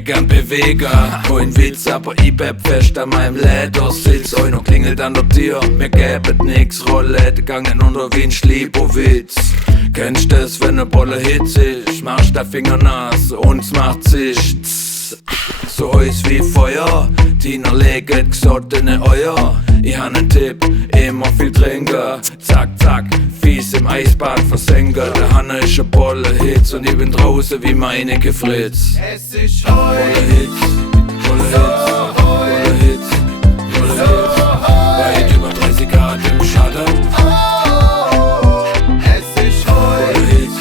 mich gern bewegen. Kein Witz, aber ich bleib fest an meinem Ledersitz. Einer klingelt an der Tür, mir gäbet nix. Rollette gangen unter wie ein Schlibowitz. Kennst das, wenn ne Bolle Hitz ist? Machst der Finger nass, uns macht sich so heiß wie Feuer. Tina legt gesottene Eier. Ich han nen Tipp, immer viel trinken. Zack, zack, fies im Eisbad versenken. Der Hanne ist a Bolle Hitz und ich bin draußen wie Meineke Fritz. Es ist heiß, Bolle Hitz, Bolle Hitz, Bolle Hitz, Bolle Hitz. Weit über 30 Grad im Schatten. es ist heiß, Bolle Hitz,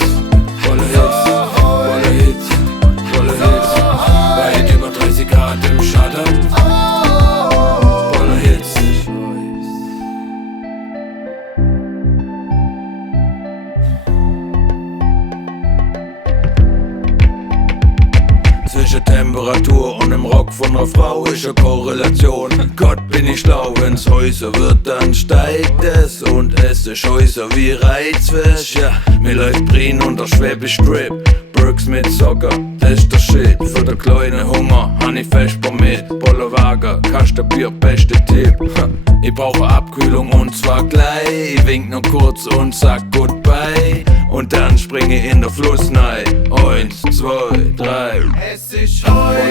Bolle Hitz, Bolle Hitz, Bolle Hitz. Weit über 30 Grad im Schatten. Bolle Hitz. Zwischen Temperatur und dem Rock von einer Frau ist eine Korrelation. Gott, bin ich schlau, wenn's heißer wird, dann steigt es. Und es ist heißer wie Reizwäsch. Ja, mir läuft Brin und der Schwäbisch Strip. Brooks mit Socken, das ist der Shit. Für den kleinen Hunger han ich Vesper mit. Bollerwagen, Kastenbier, beste Tipp. Ich brauche Abkühlung und zwar gleich. Ich wink nur kurz und sag Goodbye. Und dann springe ich in der Fluss rein. 1, 2, 3. es ist heiß.